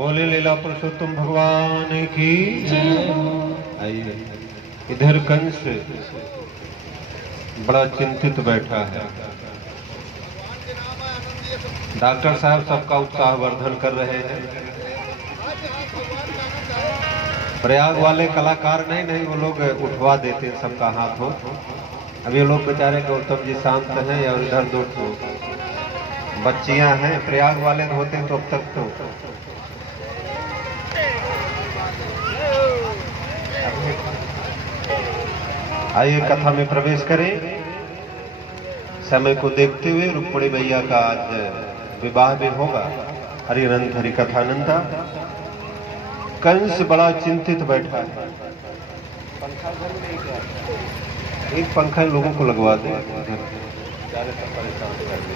बोले लीला पुरुषोत्तम भगवान की आइए। इधर कंस बड़ा चिंतित बैठा है। डॉक्टर साहब सबका उत्साहवर्धन कर रहे हैं। प्रयाग वाले कलाकार नहीं वो लोग उठवा देते हैं सबका हाथ हो। अब ये लोग बेचारे गौतम जी शांत हैं और इधर दो बच्चियां हैं। प्रयाग वाले होते तो अब तक तो आइए कथा में प्रवेश करें। समय को देखते हुए रुक्मिणी मैया का आज विवाह भी होगा। हरिनंद हरि कथानंदा। कंस बड़ा चिंतित बैठा है। पंखा घर में क्या? एक पंखा लोगों को लगवा दे। परेशान कर दे।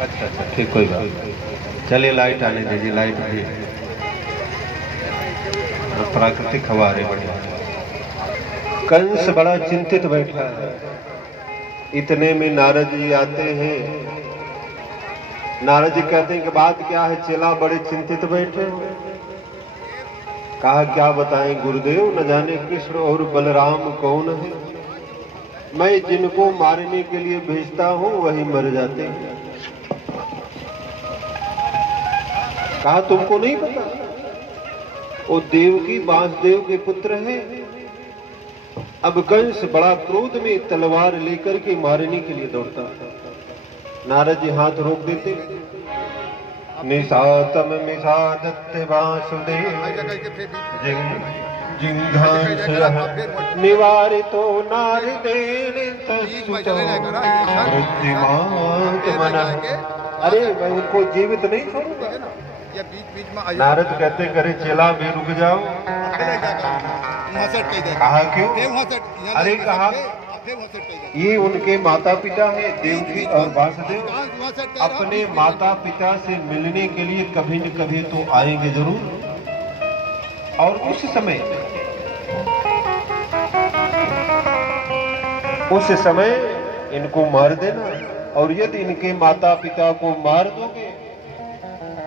अच्छा ठीक कोई बात नहीं। चलिए लाइट आने दीजिए। लाइट भी प्राकृतिक हवा रही बढ़िया। कंस बड़ा चिंतित बैठा है। इतने में नारद जी आते हैं। नारद जी कहते हैं कि बात क्या है चेला बड़े चिंतित बैठे हो। कहा क्या बताएं गुरुदेव, न जाने कृष्ण और बलराम कौन है। मैं जिनको मारने के लिए भेजता हूं वही मर जाते हैं। कहा तुमको नहीं पता, वो देवकी वासुदेव के पुत्र हैं। अब कंस बड़ा क्रोध में तलवार लेकर के मारने के लिए दौड़ता है। नारद जी हाथ रोक देते। निशातम मिषादत्ते वासुदेव जिंघांस निवारितो नारदेन तस्तुतो मृत्युमात् मनः। अरे मैं उनको जीवित नहीं छोड़ूंगा। नारद कहते करे चेला भी रुक जाओ। कहा क्यों? अरे कहा ये उनके माता पिता है देवकी और वासुदेव। अपने माता पिता से मिलने के लिए कभी न कभी तो आएंगे जरूर। और उस समय इनको मार देना। और यदि इनके माता पिता को मार दोगे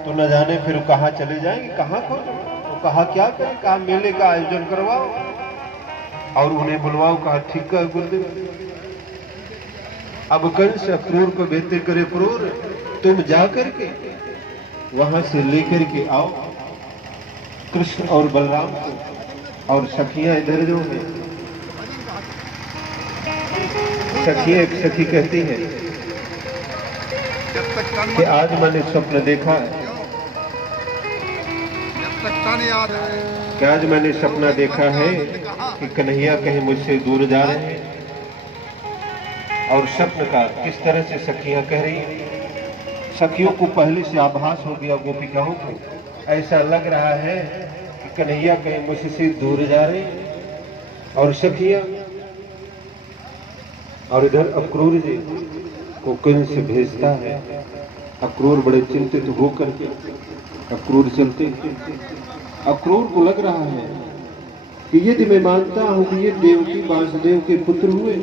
तो न जाने फिर कहाँ चले जाएंगे, कहाँ खोजो। तो कहा क्या करें? कहा मेले का आयोजन करवाओ और उन्हें बुलवाओ। कहा ठीक है गुरुदेव। अब कंस अक्रूर को बेहतर करे, क्रूर तुम जा करके वहां से लेकर के आओ कृष्ण और बलराम को। और सखियां इधर जो है, सखियां एक सखी कहती है कि आज मैंने स्वप्न देखा है कि आज मैंने सपना देखा है कि कन्हैया कहीं मुझसे दूर जा रहे हैं। और स्वप्न का किस तरह से सखियां कह रही हैं। सखियों को पहले से आभास हो गया, गोपिकाओं को ऐसा लग रहा है कि कन्हैया कहीं मुझसे दूर जा रहे हैं। और सखियां और इधर अक्रूर जी को कंस भेजता है। अक्रूर बड़े चिंतित होकर के अक्रूर चलते। अक्रूर को लग रहा है कि यदि मैं मानता हूं कि ये देवकी वासुदेव के पुत्र हुए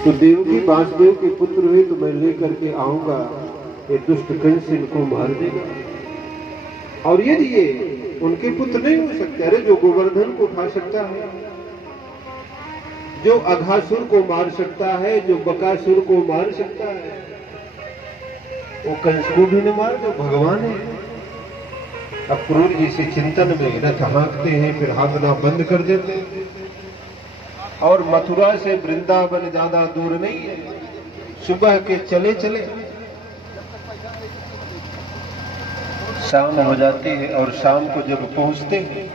तो देवकी वासुदेव के पुत्र हुए तो मैं लेकर के आऊंगा। ये दुष्ट कंस इनको मार देगा। और यदि ये उनके पुत्र नहीं हो सकते, अरे जो गोवर्धन को उठा सकता है, जो अघासुर को मार सकता है, जो बकासुर को मार सकता है, वो कंस को भी न मार, जो भगवान है। अक्रूर जी से चिंतन में रथ हाँकते हैं, फिर हाँकना बंद कर देते हैं। और मथुरा से वृंदावन ज्यादा दूर नहीं है। सुबह के चले चले शाम हो जाती है। और शाम को जब पहुंचते हैं,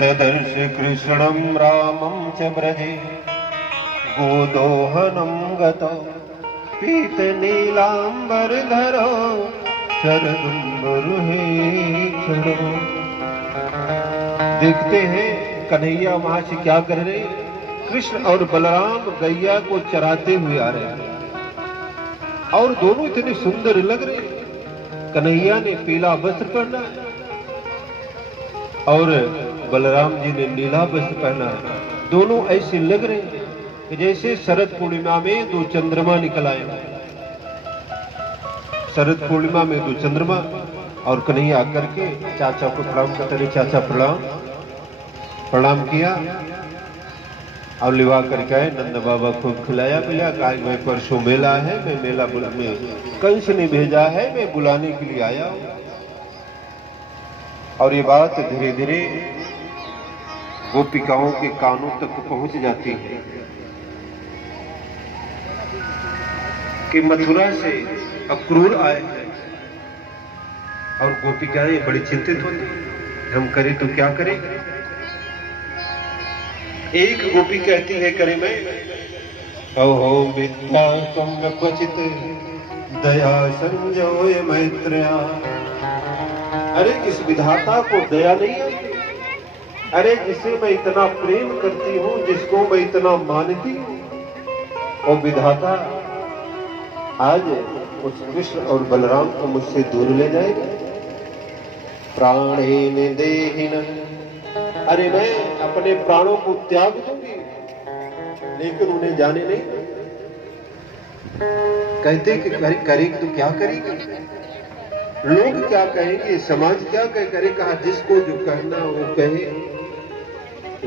ददर्श कृष्णम रामम च ब्रजे गोदोहनम गतो पीत नीलांबर धरो शरदुंबरुहे क्षणो। देखते हैं कन्हैया वहां से क्या कर रहे। कृष्ण और बलराम गैया को चराते हुए आ रहे हैं और दोनों इतने सुंदर लग रहे। कन्हैया ने पीला वस्त्र पहना और बलराम जी ने नीला वस्त्र पहना है। दोनों ऐसे लग रहे हैं कि जैसे शरद पूर्णिमा में 2 चंद्रमा निकल आए। शरद पूर्णिमा में 2 चंद्रमा, और कन्हैया आकर के चाचा को प्रणाम करते रहे। चाचा प्रणाम किया और लिवा करके आए। नंद बाबा खूब खिलाया पिलाया। कहा मैं परसों मेला है, मैं मेला में कंस ने भेजा है, मैं बुलाने के लिए आया हूं। और ये बात धीरे धीरे गोपिकाओं के कानों तक पहुंच जाती है कि मथुरा से अक्रूर आए हैं। और गोपिकाएं बड़ी चिंतित होती, हम करें तो क्या करें। एक गोपी कहती है, करे मैं अहो विद्या तुम क्वचित दया संजोय मैत्र्या। अरे इस विधाता को दया नहीं है। अरे जिसे मैं इतना प्रेम करती हूं, जिसको मैं इतना मानती हूं, और विधाता आज उस कृष्ण और बलराम को मुझसे दूर ले जाएगा। प्राणेन देहिन, अरे मैं अपने प्राणों को त्याग दूंगी, लेकिन उन्हें जाने नहीं। कहते कि करेगी तो क्या करेगी, लोग क्या कहेंगे, समाज क्या करे। कहा जिसको जो कहना वो कहे,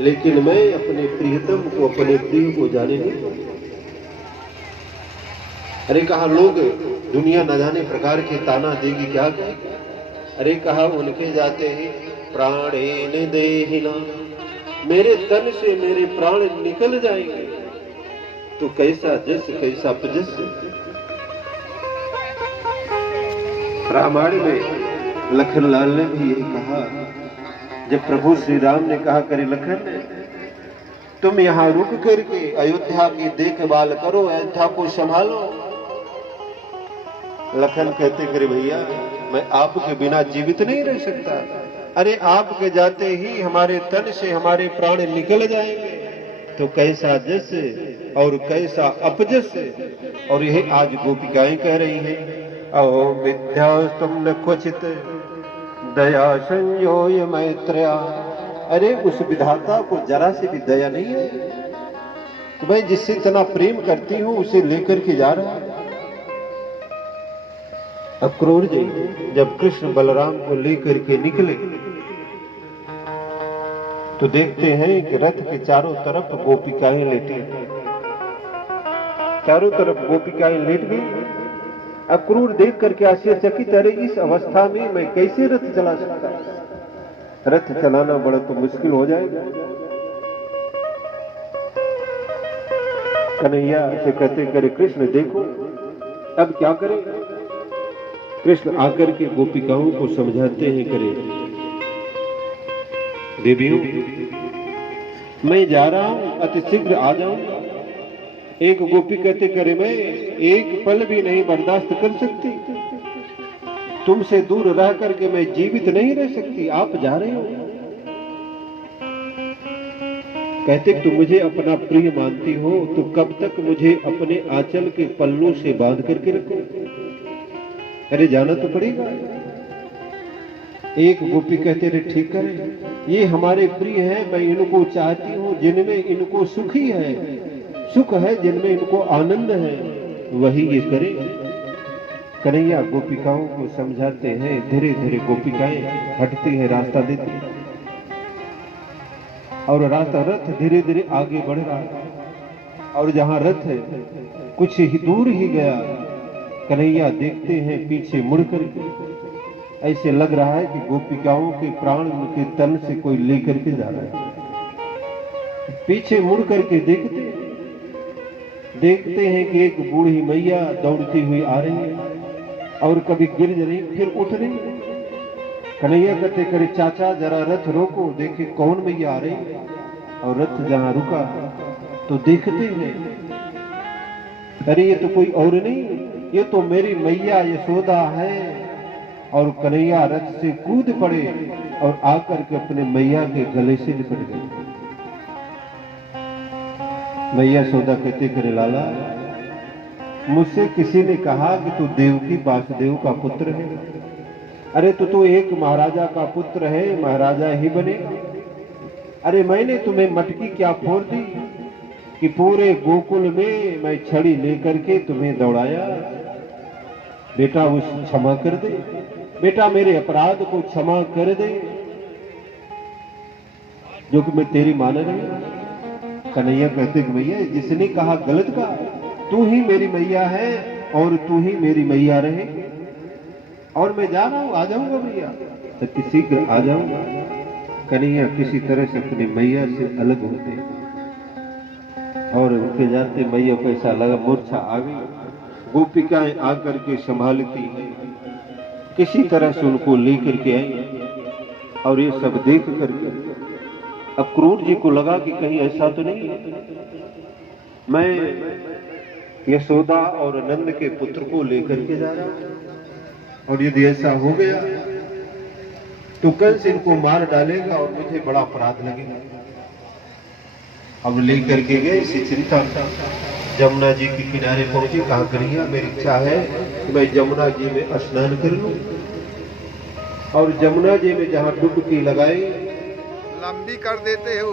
लेकिन मैं अपने प्रियतम को, अपने प्रिय को जाने नहीं दूंगा। अरे कहा लोग दुनिया न जाने प्रकार के ताना देगी, क्या कहेगी। अरे कहा उनके जाते ही प्राणेन देहिना, मेरे तन से मेरे प्राण निकल जाएंगे तो कैसा जस कैसा पजस। रामायण में लखनलाल ने भी यही कहा, जब प्रभु श्री राम ने कहा करे लखन तुम यहां रुक करके अयोध्या की देखभाल करो, अयोध्या को संभालो। लखन कहते करे भैया मैं आपके बिना जीवित नहीं रह सकता। अरे आपके जाते ही हमारे तन से हमारे प्राण निकल जाएंगे तो कैसा जस और कैसा अपजस। और यही आज गोपिकाएं कह रही हैं, अहो विद्या तुम न क्वचित दया संयोय मैत्र्या। अरे उस विधाता को जरा से भी दया नहीं है। तो मैं जिससे इतना प्रेम करती हूं उसे लेकर के जा रहा है। अक्रूर जी जब कृष्ण बलराम को लेकर के निकले तो देखते हैं कि रथ के चारों तरफ गोपिकाएं लेटी, चारों तरफ गोपिकाएं लेट गई। अक्रूर देख करके आश्चर्यचकित, अरे इस अवस्था में मैं कैसे रथ चला सकता, रथ चलाना बड़ा तो मुश्किल हो जाएगा। कन्हैया से कहते करे कृष्ण देखो अब क्या करें। कृष्ण आकर के गोपिकाओं को समझाते हैं, करे देवियों मैं जा रहा हूं, अति शीघ्र आ जाऊंगा। एक गोपी कहते करे मैं एक पल भी नहीं बर्दाश्त कर सकती, तुमसे दूर रह करके मैं जीवित नहीं रह सकती, आप जा रहे हो। कहते तुम मुझे अपना प्रिय मानती हो तो कब तक मुझे अपने आंचल के पल्लों से बांध करके रखो। अरे जाना तो पड़ेगा। एक गोपी कहते रहे ठीक करे, ये हमारे प्रिय हैं, मैं इनको चाहती हूं जिनमें इनको सुख ही है, सुख है जिनमें इनको आनंद है, वही ये करे। कन्हैया गोपिकाओं को समझाते हैं, धीरे धीरे गोपिकाएं हटती हैं, रास्ता देती हैं और रास्ता रथ धीरे धीरे आगे बढ़ रहा है। और जहां रथ है कुछ ही दूर ही गया, कन्हैया देखते हैं पीछे मुड़कर, ऐसे लग रहा है कि गोपिकाओं के प्राण उनके तन से कोई लेकर के जा रहा है। पीछे मुड़ करके देखते हैं कि एक बूढ़ी मैया दौड़ती हुई आ रही है और कभी गिर रही फिर उठ रही। कन्हैया कहते करे चाचा जरा रथ रोको, देखे कौन मैया आ रही है। और रथ जहां रुका तो देखते हैं अरे ये तो कोई और नहीं, ये तो मेरी मैया यशोदा है। और कन्हैया रथ से कूद पड़े और आकर के अपने मैया के गले से लिपट गए। मैया यशोदा कहते करे लाला मुझसे किसी ने कहा कि तू देवकी वासुदेव का पुत्र है। अरे तू एक महाराजा का पुत्र है, महाराजा ही बने। अरे मैंने तुम्हें मटकी क्या फोड़ दी कि पूरे गोकुल में मैं छड़ी लेकर के तुम्हें दौड़ाया, बेटा उस क्षमा कर दे, बेटा मेरे अपराध को क्षमा कर दे, जो कि मैं तेरी मान रही। कन्हैया कहते कि भैया जिसने कहा गलत कहा, तू ही मेरी मैया है और तू ही मेरी मैया रहे, और मैं जा रहा हूं, आ जाऊंगा भैया, तो शीघ्र आ जाऊंगा। कन्हैया किसी तरह से अपनी मैया से अलग होते और उनके जाते मैया को ऐसा लगा मूर्छा आ गई। गोपिकाएं आकर के संभालती हैं, किसी तरह से उनको लेकर के आई। और ये सब देख करके अब क्रूर जी को लगा कि कहीं ऐसा तो नहीं मैं यशोदा और नंद के पुत्र को लेकर के जा रहा हूं, और यदि ऐसा हो गया तो कंस इनको मार डालेगा और मुझे बड़ा अपराध लगेगा। अब लेकर के गए इसी चिंता, जमुना जी के किनारे पहुंचे। कहा कन्हैया मेरी इच्छा है कि मैं जमुना जी में स्नान कर लूं, और जमुना जी में जहां डुबकी लगाई लंबी कर देते हो।